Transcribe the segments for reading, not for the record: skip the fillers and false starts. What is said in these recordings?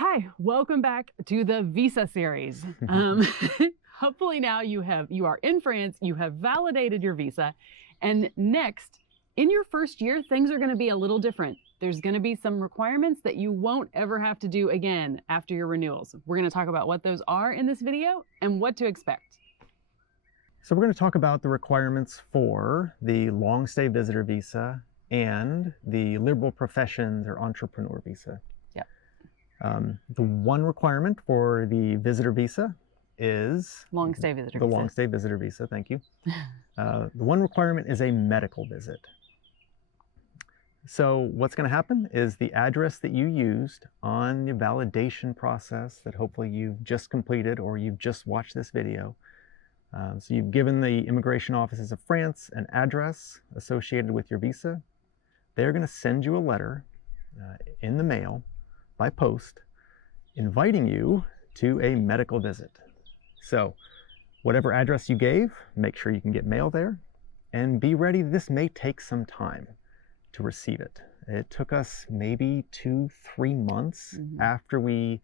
Hi, welcome back to the visa series. Hopefully now you are in France, you have validated your visa, and next, in your first year, things are going to be a little different. There's going to be some requirements that you won't ever have to do again after your renewals. We're going to talk about what those are in this video and what to expect. So we're going to talk about the requirements for the long stay visitor visa and the liberal professions or entrepreneur visa. Yeah. The one requirement for the visitor visa is long stay visitor the visa. long stay visitor visa. Thank you. The one requirement is a medical visit. So what's going to happen is the address that you used on the validation process that hopefully you've just completed or you've just watched this video. So you've given the immigration offices of France an address associated with your visa. They're going to send you a letter in the mail by post inviting you to a medical visit. So whatever address you gave, make sure you can get mail there and be ready. This may take some time to receive it. It took us maybe 2-3 months after we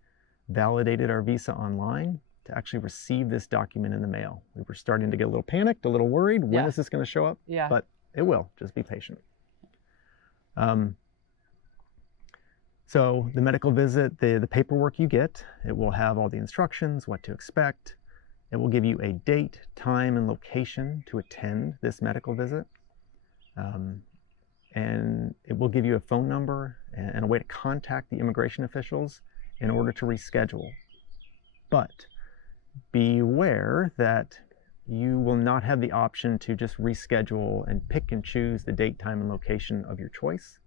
validated our visa online to actually receive this document in the mail. We were starting to get a little panicked, a little worried. When is this going to show up? Yeah. But it will. Just be patient. So the medical visit, the paperwork you get, it will have all the instructions, what to expect. It will give you a date, time, and location to attend this medical visit. And it will give you a phone number and a way to contact the immigration officials in order to reschedule. But beware that you will not have the option to just reschedule and pick and choose the date, time, and location of your choice.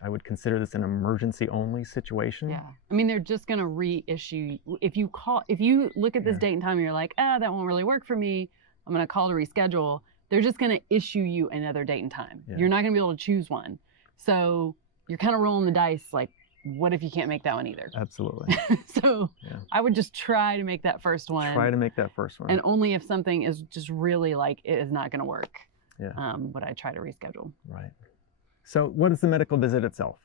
I would consider this an emergency only situation. Yeah. I mean, they're just going to reissue. If you look at this date and time and you're like, that won't really work for me, I'm going to call to reschedule. They're just going to issue you another date and time. Yeah. You're not going to be able to choose one. So you're kind of rolling the dice like, what if you can't make that one either? Absolutely. So I would just try to make that first one. Try to make that first one. And only if something is just really like, it is not going to work, would I try to reschedule. Right. So what is the medical visit itself?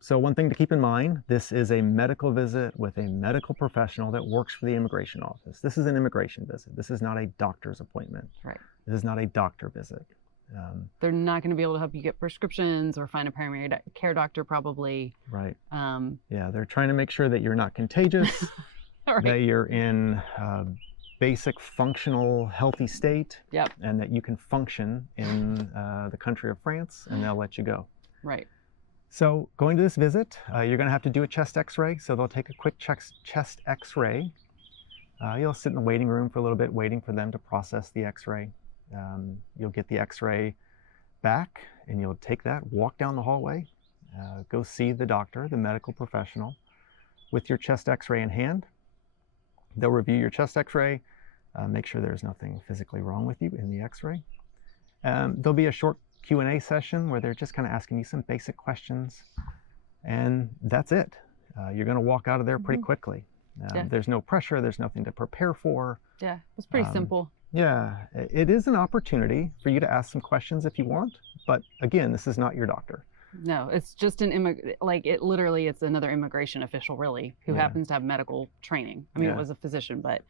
So one thing to keep in mind, this is a medical visit with a medical professional that works for the immigration office. This is an immigration visit. This is not a doctor's appointment. Right. This is not a doctor visit. They're not going to be able to help you get prescriptions or find a primary care doctor probably. Right. They're trying to make sure that you're not contagious, that you're in basic functional healthy state, and that you can function in the country of France, and they'll let you go. Right. So going to this visit, you're going to have to do a chest x-ray. So they'll take a quick chest x-ray. You'll sit in the waiting room for a little bit, waiting for them to process the x-ray. You'll get the x-ray back and you'll take that, walk down the hallway, go see the doctor, the medical professional, with your chest x-ray in hand. They'll review your chest x-ray, make sure there's nothing physically wrong with you in the x-ray. There'll be a short Q&A session where they're just kind of asking you some basic questions, and that's it. You're going to walk out of there pretty quickly. There's no pressure, there's nothing to prepare for. Yeah, it's pretty simple. Yeah, it is an opportunity for you to ask some questions if you want, but again, this is not your doctor. No, it's just it's another immigration official really, who happens to have medical training. I mean, it was a physician, but.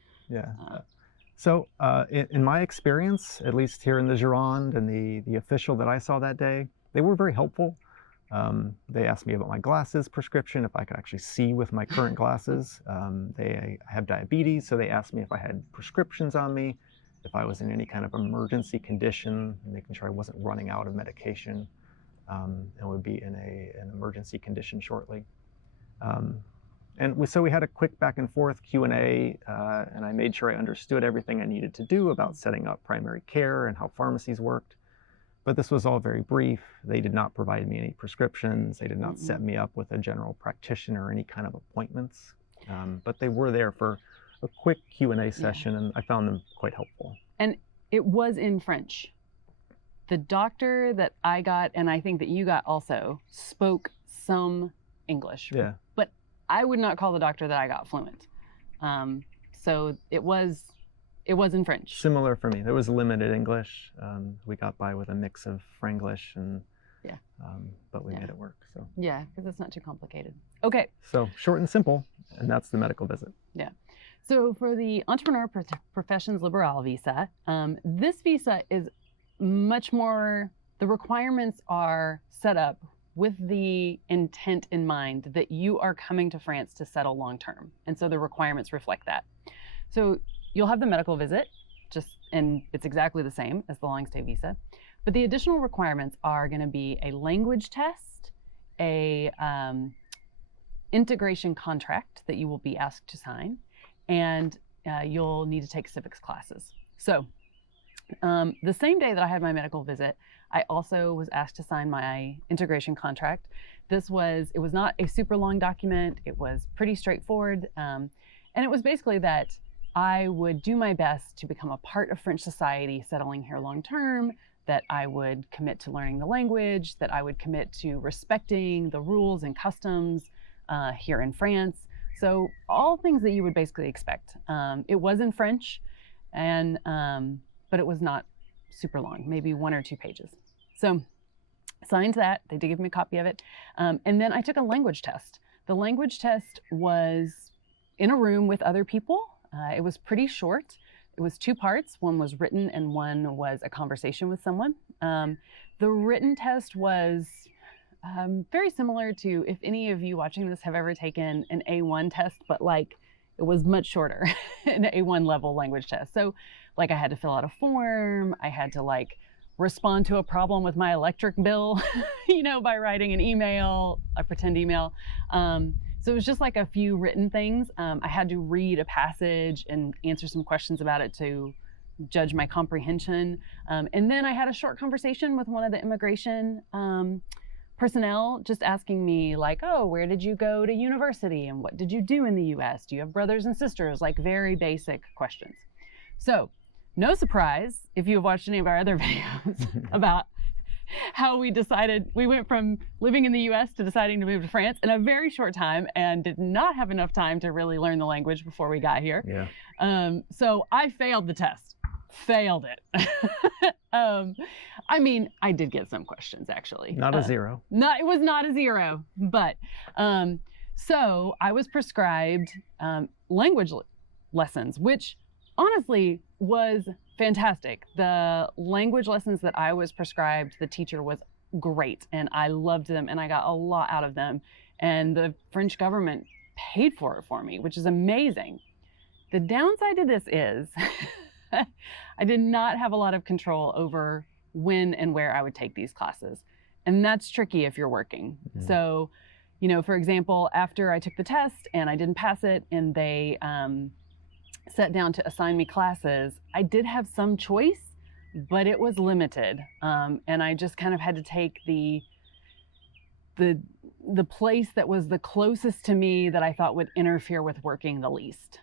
So in my experience, at least here in the Gironde and the official that I saw that day, they were very helpful. They asked me about my glasses prescription, if I could actually see with my current glasses. I have diabetes, so they asked me if I had prescriptions on me, if I was in any kind of emergency condition, making sure I wasn't running out of medication, and would be in an emergency condition shortly. So we had a quick back and forth Q&A, and I made sure I understood everything I needed to do about setting up primary care and how pharmacies worked. But this was all very brief. They did not provide me any prescriptions. They did not set me up with a general practitioner or any kind of appointments. But they were there for a quick Q&A session, and I found them quite helpful. And it was in French. The doctor that I got, and I think that you got also, spoke some English. Yeah. But I would not call the doctor that I got fluent. So it was in French. Similar for me. There was limited English. We got by with a mix of Franglish and Yeah. But we made it work. So yeah, because it's not too complicated. Okay. So short and simple, and that's the medical visit. Yeah. So for the Entrepreneur Professions Libérale visa, this visa is much more, the requirements are set up with the intent in mind that you are coming to France to settle long term. And so the requirements reflect that. So you'll have the medical visit, and it's exactly the same as the long stay visa. But the additional requirements are going to be a language test, a integration contract that you will be asked to sign, and you'll need to take civics classes. So the same day that I had my medical visit, I also was asked to sign my integration contract. It was not a super long document. It was pretty straightforward. And it was basically that I would do my best to become a part of French society, settling here long term, that I would commit to learning the language, that I would commit to respecting the rules and customs here in France. So all things that you would basically expect. It was in French, but it was not super long, maybe 1 or 2 pages. So signed that, they did give me a copy of it. And then I took a language test. The language test was in a room with other people. It was pretty short. It was 2 parts. One was written and one was a conversation with someone. The written test was very similar to, if any of you watching this have ever taken an A1 test, but like it was much shorter, an A1 level language test. So like I had to fill out a form. I had to like respond to a problem with my electric bill, by writing an email, a pretend email. So it was just like a few written things. I had to read a passage and answer some questions about it to judge my comprehension. And then I had a short conversation with one of the immigration personnel, just asking me like, oh, where did you go to university? And what did you do in the US? Do you have brothers and sisters? Like very basic questions. So no surprise if you have watched any of our other videos about how we went from living in the US to deciding to move to France in a very short time and did not have enough time to really learn the language before we got here. Yeah. So I failed the test. Failed it. I mean, I did get some questions actually. Not a 0. It was not a 0, but so I was prescribed language lessons, which honestly was fantastic. The language lessons that I was prescribed, the teacher was great and I loved them and I got a lot out of them. And the French government paid for it for me, which is amazing. The downside to this is I did not have a lot of control over when and where I would take these classes. And that's tricky if you're working. Mm-hmm. So, for example, after I took the test and I didn't pass it and they sat down to assign me classes, I did have some choice, but it was limited. And I just kind of had to take the place that was the closest to me that I thought would interfere with working the least.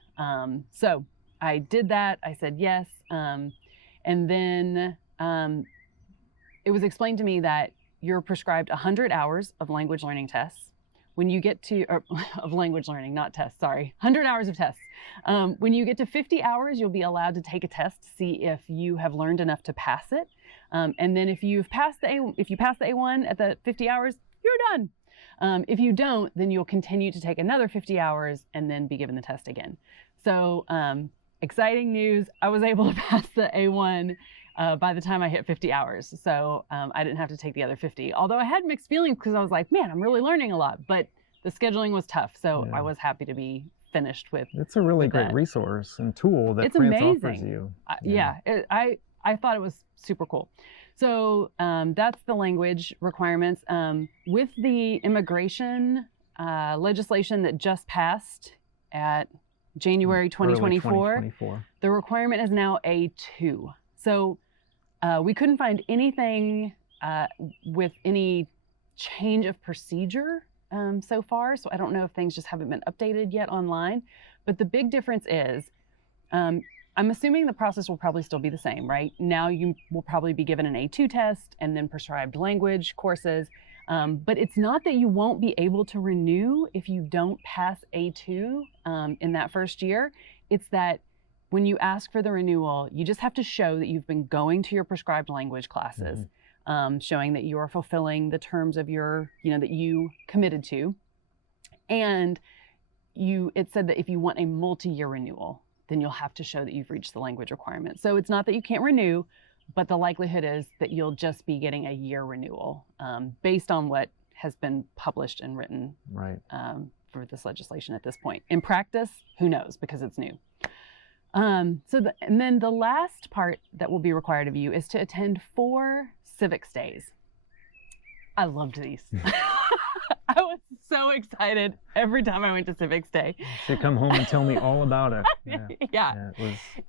So I did that. I said yes. And then it was explained to me that you're prescribed 100 hours of language learning tests. When you get to, of language learning, not tests, sorry, 100 hours of tests. When you get to 50 hours, you'll be allowed to take a test to see if you have learned enough to pass it. And then if you pass the A1 at the 50 hours, you're done. If you don't, then you'll continue to take another 50 hours and then be given the test again. So exciting news, I was able to pass the A1 by the time I hit 50 hours. So I didn't have to take the other 50. Although I had mixed feelings because I was like, man, I'm really learning a lot. But the scheduling was tough. So yeah. I was happy to be finished with It's a really great resource and tool that France offers you. I thought it was super cool. So that's the language requirements. With the immigration legislation that just passed at January 2024, the requirement is now A2. So we couldn't find anything with any change of procedure so far. So I don't know if things just haven't been updated yet online. But the big difference is, I'm assuming the process will probably still be the same, right? Now you will probably be given an A2 test and then prescribed language courses. But it's not that you won't be able to renew if you don't pass A2 in that first year. It's that when you ask for the renewal, you just have to show that you've been going to your prescribed language classes. showing that you are fulfilling the terms of your, that you committed to. And it said that if you want a multi-year renewal, then you'll have to show that you've reached the language requirement. So it's not that you can't renew, but the likelihood is that you'll just be getting a year renewal based on what has been published and written for this legislation at this point. In practice, who knows, because it's new. And then the last part that will be required of you is to attend 4 Civics days. I loved these. I was so excited every time I went to Civics Day. They come home and tell me all about it. Yeah.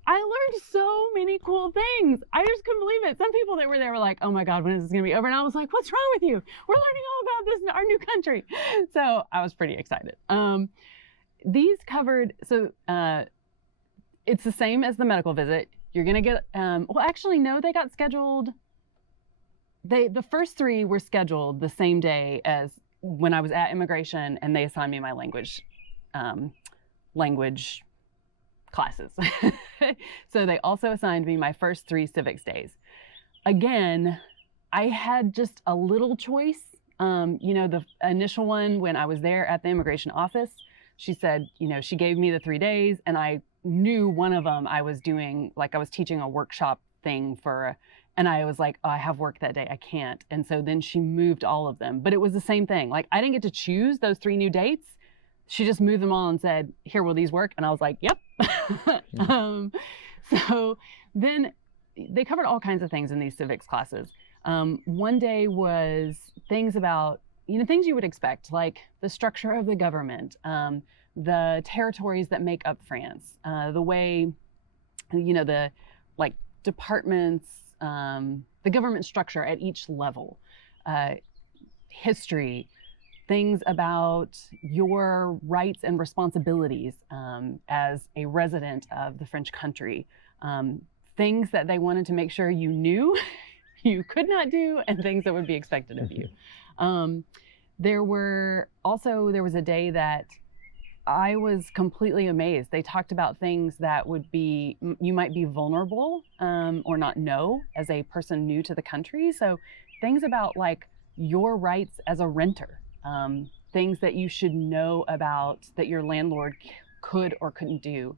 I learned so many cool things. I just couldn't believe it. Some people that were there were like, oh my God, when is this going to be over? And I was like, what's wrong with you? We're learning all about this in our new country. So I was pretty excited. These covered, it's the same as the medical visit. You're going to get, well, actually, no, they got scheduled. The first 3 were scheduled the same day as when I was at immigration, and they assigned me my language classes. So they also assigned me my first 3 Civics days. Again, I had just a little choice. The initial one, when I was there at the immigration office, she said, she gave me the 3 days, and I knew one of them I was doing, like I was teaching a workshop thing and I was like, oh, I have work that day, I can't. And so then she moved all of them, but it was the same thing. Like, I didn't get to choose those 3 new dates. She just moved them all and said, here, will these work? And I was like, yep. So then they covered all kinds of things in these civics classes. One day was things about, things you would expect, like the structure of the government, the territories that make up France, the way, the departments, the government structure at each level, history, things about your rights and responsibilities as a resident of the French country, things that they wanted to make sure you knew you could not do, and things that would be expected of you. There was a day that I was completely amazed. They talked about things that you might be vulnerable or not know as a person new to the country. So things about like your rights as a renter, things that you should know about that your landlord could or couldn't do.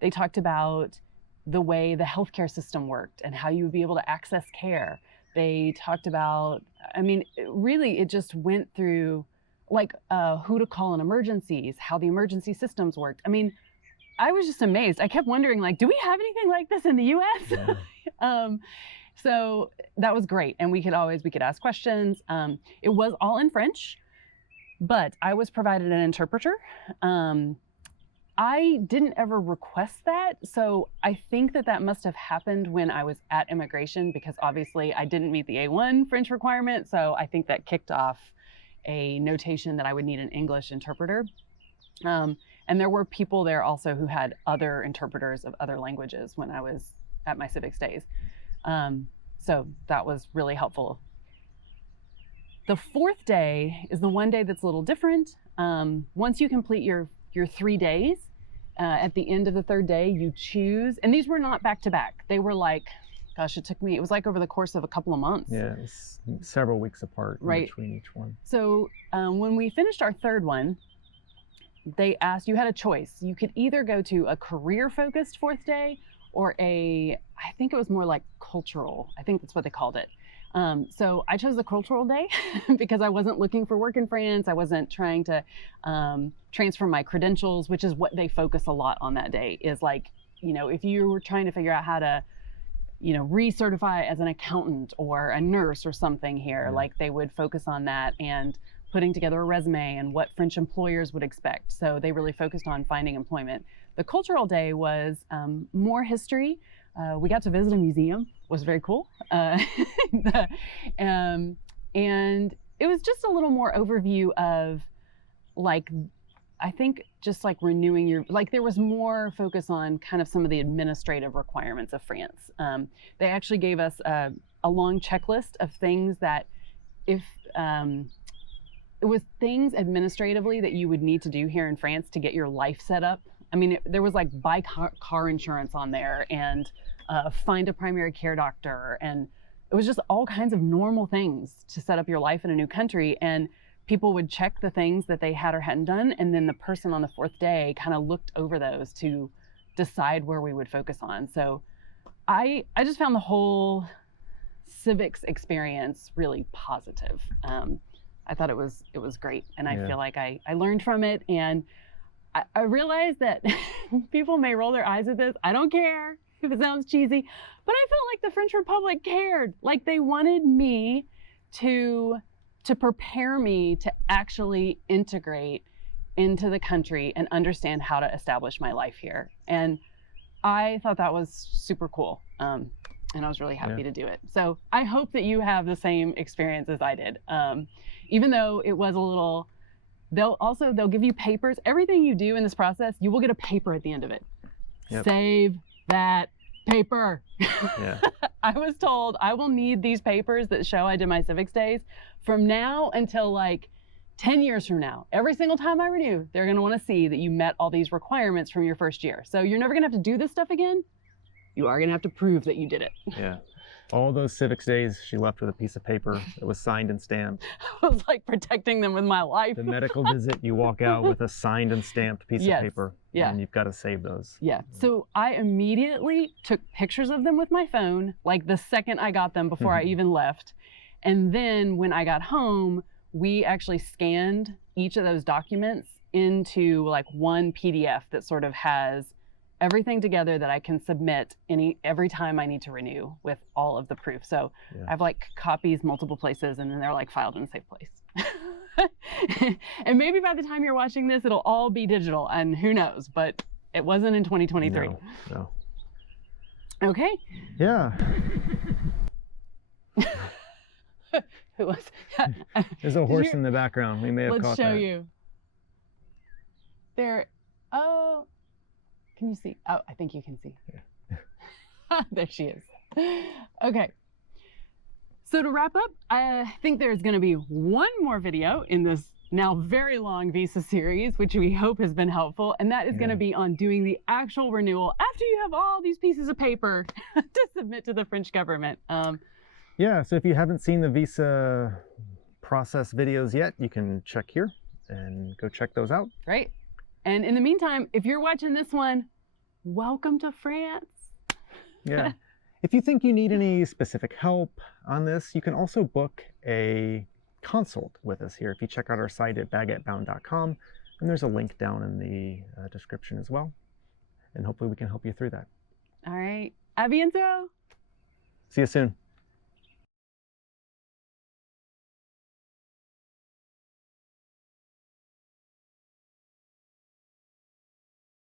They talked about the way the healthcare system worked and how you would be able to access care. They talked about, it just went through like who to call in emergencies, how the emergency systems worked. I was just amazed. I kept wondering, like, do we have anything like this in the US? Yeah. So that was great. And we could ask questions. It was all in French, but I was provided an interpreter. I didn't ever request that. So I think that must have happened when I was at immigration, because obviously I didn't meet the A1 French requirement. So I think that kicked off a notation that I would need an English interpreter. And there were people there also who had other interpreters of other languages when I was at my civics days. So that was really helpful. The 4th day is the one day that's a little different. Once you complete your 3 days, at the end of the 3rd day, you choose, and these were not back to back. They were like, it was like over the course of a couple of months. Yeah, it was several weeks apart between each one. So when we finished our 3rd one, they asked, you had a choice. You could either go to a career-focused 4th day or I think it was more like cultural. I think that's what they called it. So I chose the cultural day because I wasn't looking for work in France. I wasn't trying to transfer my credentials, which is what they focus a lot on that day, is like, if you were trying to figure out how to recertify as an accountant or a nurse or something here, like they would focus on that and putting together a resume and what French employers would expect. So they really focused on finding employment. The cultural day was more history. We got to visit a museum, was very cool. And it was just a little more overview of like, I think just like renewing there was more focus on kind of some of the administrative requirements of France. They actually gave us a long checklist of things that it was things administratively that you would need to do here in France to get your life set up. There was like buy car insurance on there and find a primary care doctor and it was just all kinds of normal things to set up your life in a new country. And people would check the things that they had or hadn't done. And then the person on the 4th day kind of looked over those to decide where we would focus on. So I just found the whole civics experience really positive. I thought it was great. And I feel like I learned from it. And I realized that people may roll their eyes at this. I don't care if it sounds cheesy, but I felt like the French Republic cared. Like they wanted me to prepare me to actually integrate into the country and understand how to establish my life here. And I thought that was super cool. And I was really happy to do it. So I hope that you have the same experience as I did. Even though it was a little, they'll give you papers. Everything you do in this process, you will get a paper at the end of it. Yep. Save that paper. Yeah. I was told I will need these papers that show I did my civics days from now until like 10 years from now. Every single time I renew, they're going to want to see that you met all these requirements from your first year. So you're never going to have to do this stuff again. You are going to have to prove that you did it. Yeah. All those civics days, she left with a piece of paper that was signed and stamped. I was like protecting them with my life. The medical visit, you walk out with a signed and stamped piece of paper. Yeah. And you've got to save those. Yeah. So I immediately took pictures of them with my phone, like the second I got them before I even left. And then when I got home, we actually scanned each of those documents into like one PDF that sort of has everything together that I can submit every time I need to renew with all of the proof. So I have like copies multiple places, and then they're like filed in a safe place. And maybe by the time you're watching this, it'll all be digital, and who knows, but it wasn't in 2023. No. Okay. Yeah. Who was? There's a horse in the background. We may have caught that. Let's show you. There. Oh. Can you see? Oh, I think you can see. Yeah. There she is. Okay. So to wrap up, I think there's going to be one more video in this now very long visa series, which we hope has been helpful. And that is going to be on doing the actual renewal after you have all these pieces of paper to submit to the French government. Yeah, so if you haven't seen the visa process videos yet, you can check here and go check those out. Great. And in the meantime, if you're watching this one, welcome to France. Yeah. If you think you need any specific help on this, you can also book a consult with us here. If you check out our site at baguettebound.com, and there's a link down in the description as well. And hopefully we can help you through that. All right. A bientôt. See you soon.